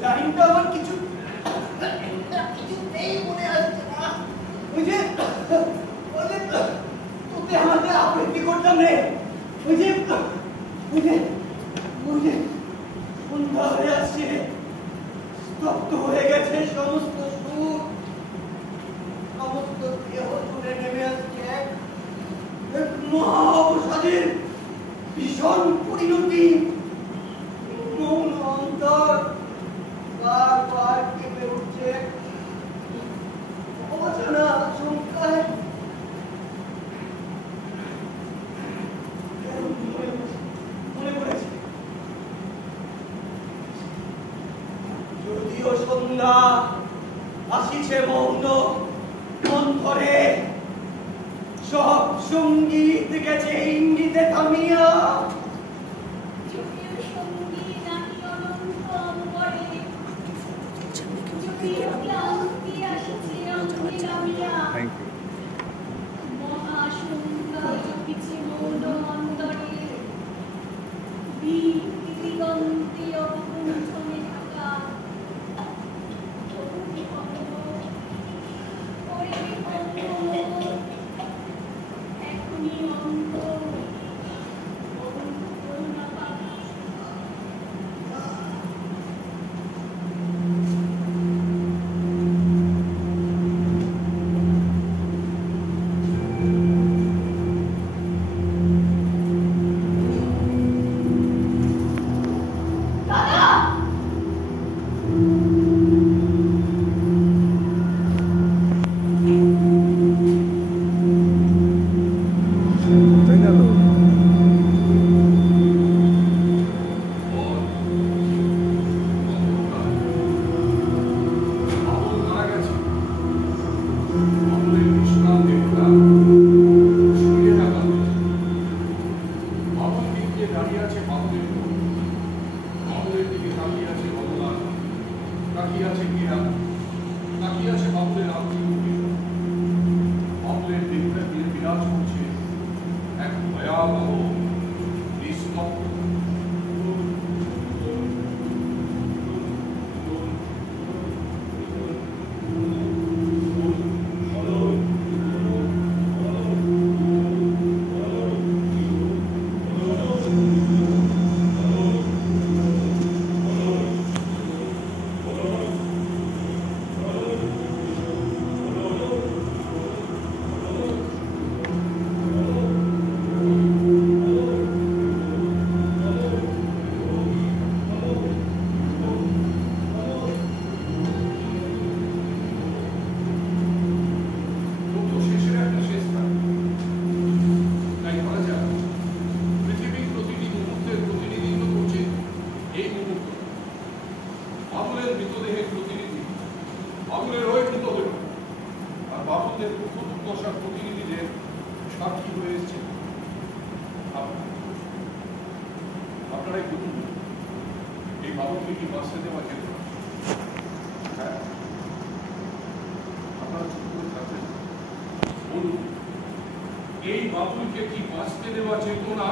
লাইনটা আমার কিছুতেই মনে আসছে না। ওই যে তোকে আমাকে আবৃত্তি করতাম রে, ওই যে সন্ধ্যা হয়ে আসছে, স্তব্ধ হয়ে গেছে সমস্ত সুর, সমস্ত দেহ জুড়ে নেমে আসছে এক মহা অবসাদের ভীষণ পরিণতি। মৌন অন্তর বারবার কেঁপে উঠছে অজানা আশঙ্কায়। মনে পড়েছে যদিও সন্ধ্যা আসিছে মৌন অন্তরে, সব সঙ্গীত গেছে ইঙ্গিতে থামিয়া। এই বাবুলকে কি বাঁচতে দেওয়া যেত না?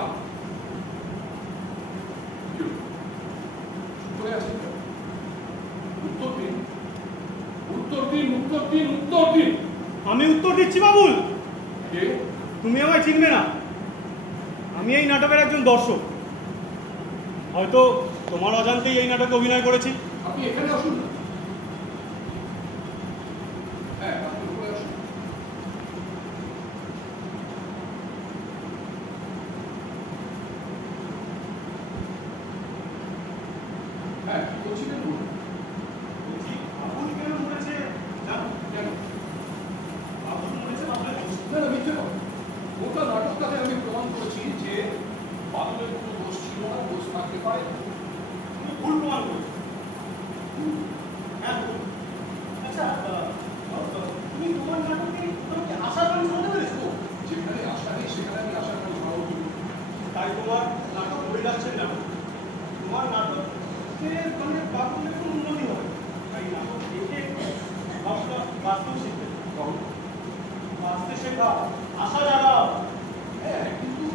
উত্তর দিন, উত্তর দিন, উত্তর দিন, উত্তর দিন। আমি উত্তর দিচ্ছি বাবুল। কে? তুমি আমায় চিনবে না, আমি এই নাটকের একজন দর্শক। হয়তো তোমার অজান্তেই এই নাটকে অভিনয় করেছি। আপনি এখানে আসুন না। হ্যাঁ, আপনি উপরে আসুন। হ্যাঁ, কি বলছিলেন বলুন। পারে? তুমি ভুল প্রমাণ করেছো। হ্যাঁ ভুল। আচ্ছা তুমি তোমার নাটকে তোমাকে আশার বাণী শোনাতে পেরেছো? যেখানে আশা নেই সেখানে আমি আশার বাণী শোনাবো কি? তাই তোমার নাটক বলে যাচ্ছেন না, তোমার নাটকে মানে বাবুদের কোনো উন্নতি হবে, তাই নাটক দেখে বাবুরা বাঁচতেও শিখবে, বাঁচতে শেখা, আশা জাগাও। হ্যাঁ, কিন্তু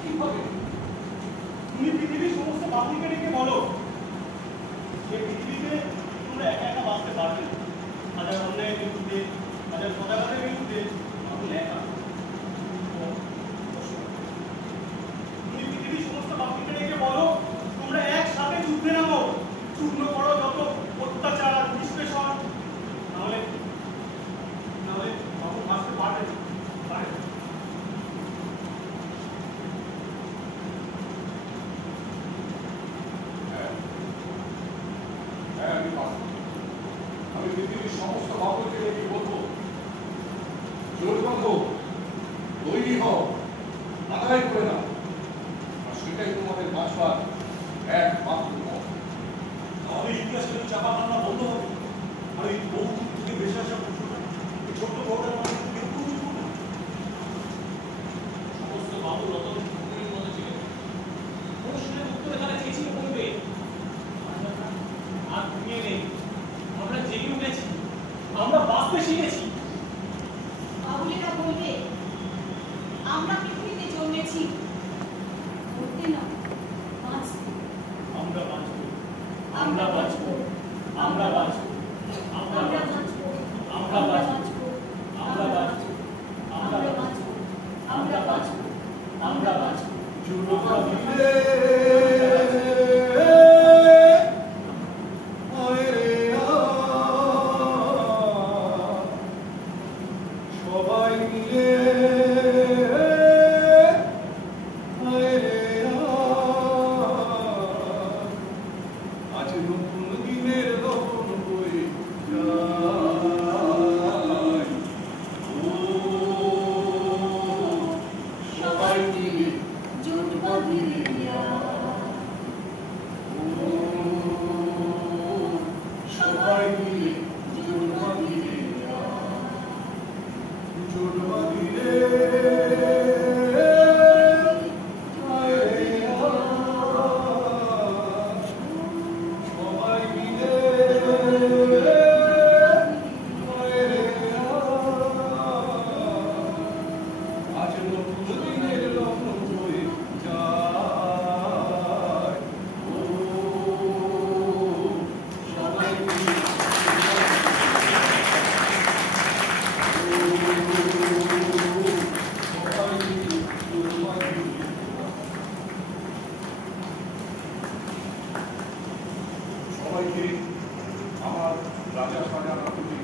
কিভাবে? তুমি পৃথিবীর সমস্ত বাবুকে ডেকে বলো যে পৃথিবীতে তোমরা একা একা বাঁচতে পারবে না, হাজার অন্যায়ের বিরুদ্ধে, হাজার সদাগতের বিরুদ্ধে বাবুল একা। তুমি পৃথিবীর সমস্ত বাবুকে ডেকে বলো তোমরা একসাথে যুদ্ধে নামো, চূর্ণ করো যত অত্যাচার নিষ্পেষণ, নাহলে বাবু বাঁচতে পারবে না, পারবে না। হ্যাঁ, আমি পারবো। আমি পৃথিবীর সমস্ত বাবুকে ডেকে বলবো, জোর বাঁধো, তৈরি হও, আদায় করে নাও, আর সেটাই তোমাদের বাঁচবার একমাত্র পথ। তাহলে ইতিহাসের চাপা কান্না বন্ধ হবে, আর এই বহু থেকে বেশি আসা প্রশ্নটা এই ছোট্ট বউটার মধ্যে কেউ বুঝব না। সমস্ত বাবু রতন ঠাকুরের মতো ছিলেন, প্রশ্নের উত্তর এখানে চেঁচিয়ে বলবে আর ঘুমিয়ে নেই, আমরা জেগে উঠেছি, আমরা বাঁচতে শিখেছি। বাবুলেরা বলবে আমরা পৃথিবীতে জন্মেছি মরতে না, বাঁচতে। আমরা বাঁচবো, আমরা বাঁচবো, আমরা বাঁচবো, আমরা আমরা বাঁচবো, বাঁচবো, আমরা বাঁচবো, আমরা বাঁচবো, আমরা আমরা বাঁচবো, বাঁচবো, আমরা বাঁচবো, আমরা বাঁচবো। সবাই মিলে আজ নতুন দিনের লবণ বয়ে যায়। ও সবাই মিলে জোট বাঁধিয়া, সবাই মিলে জোট বাঁধিয়া, জোট বাঁধিলে সবাই মিলে আজ নতুন দিনের লগ্ন হয়ে যায়। ও সবাই মিলে সবাইকে আমার রাজা সাজা নাটকে